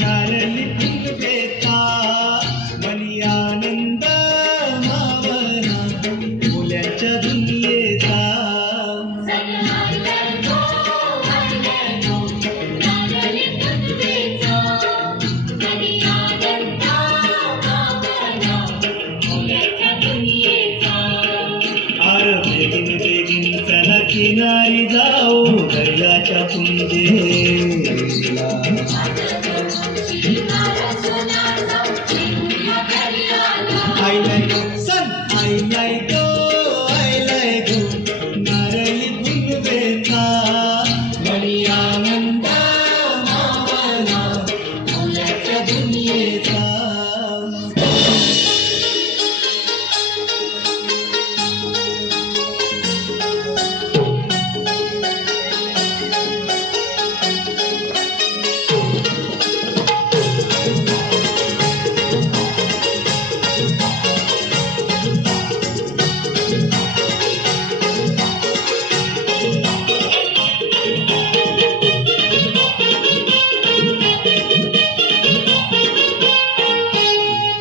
नारळी फुलवेचा मनी आनंद मावना मुलांच्या दुनियेचा begin begin चला किनारी जाऊ दर्याच्या पुंजेला I like sun, I like go नारळी फुलवेचा मनी आनंद मावना मुलांच्या दुनियेचा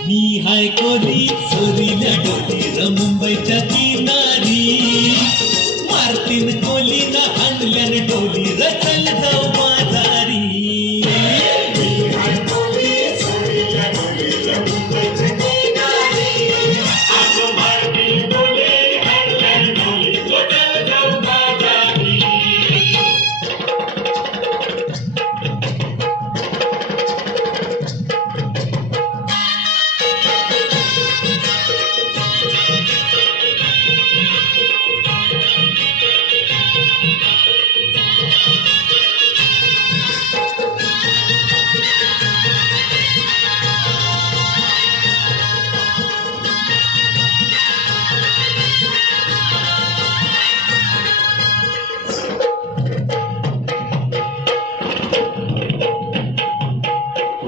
मी हाय कोली चोरीला डोली मुंबईच्या किनारी मारतीन कोलीना हाणल्यान डोली रचल जाऊ बाजारी मी हाय कोली चोरीला डोली मुंबईच्या किनारी आज मारतीन कोली हाणल्यान डोली रचल जाऊ बाजारी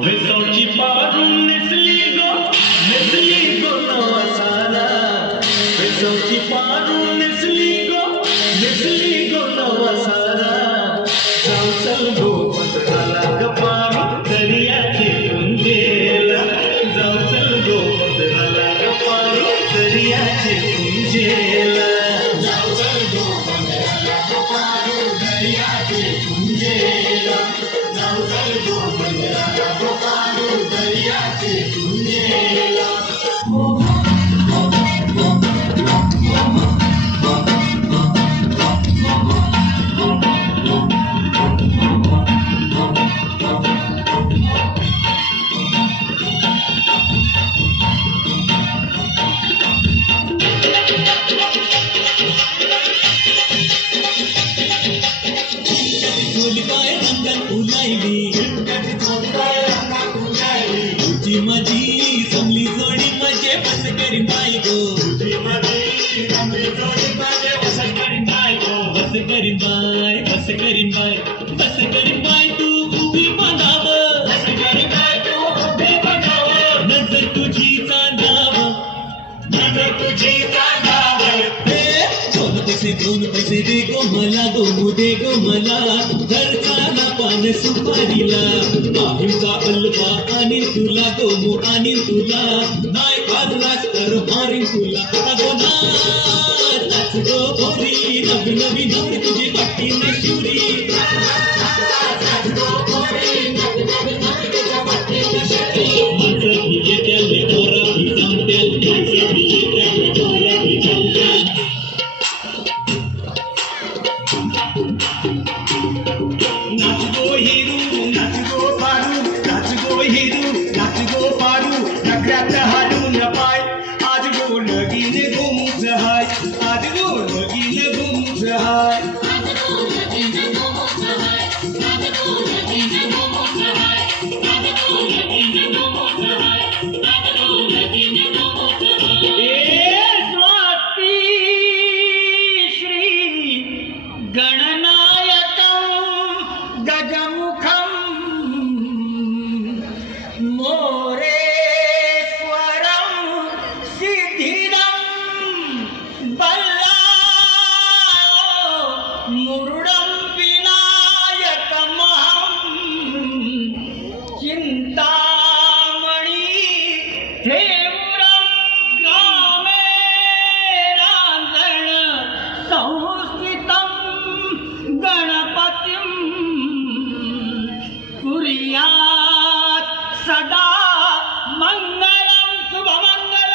विजाऊची पारून नेसली गो नवासाला विजाऊची पारून नेसली गो नवासाला जाऊ चल गो पत्राला गपारू दर्याचे पुंजेला जाऊ चल गो पत्राला गपारू दर्याचे पुंजेला जाऊ चल गो पत्राला गपारू दर्याचे पुंजेला जाऊ चल गो पत्राला गपारू दर्याचे पुंजेला तुझी माझी जमली जोडी माझे बस करीन बाई गो तुझी माझी जमली जोडी माझे बस करीन बाई गो बस करीन बाई तू उभी म्हणाव बस करीन बाई तू उभी म्हणाव नजर तुझी चांदाव दोन पैसे दे गो मला घरचा पान सुपारीला बाहुंचा हलवा आणि तुला गोमू आणि तुला नाही वाजलास तर मारीन तुला अगो नाच गो गोरी नवी नवी नवी तुझी वाटी नशिवरी माझं भिजे त्याले गोरा भिजाम त्याल माझं भिजे त्याले गोरा भिजाम त्याल नाच गो हिरू नाच गो पारू नगरात हाडून पाय आज गो लगीन गोमुज हाय आज गो लगीन गोमुज हाय कुर्यात सदा मंगलम शुभमंगल.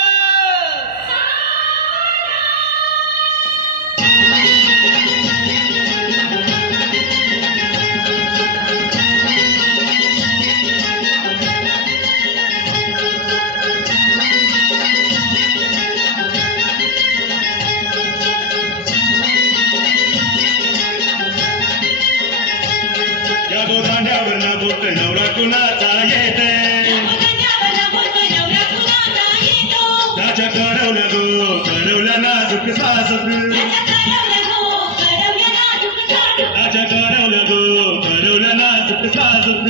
या गो दांड्यावर बोट नवरा कुणाचा येते त्याच्या करवल्या गो करवल्या नाजूक सासत त्याच्या करवल्या गो करवल्या नाजूक सासत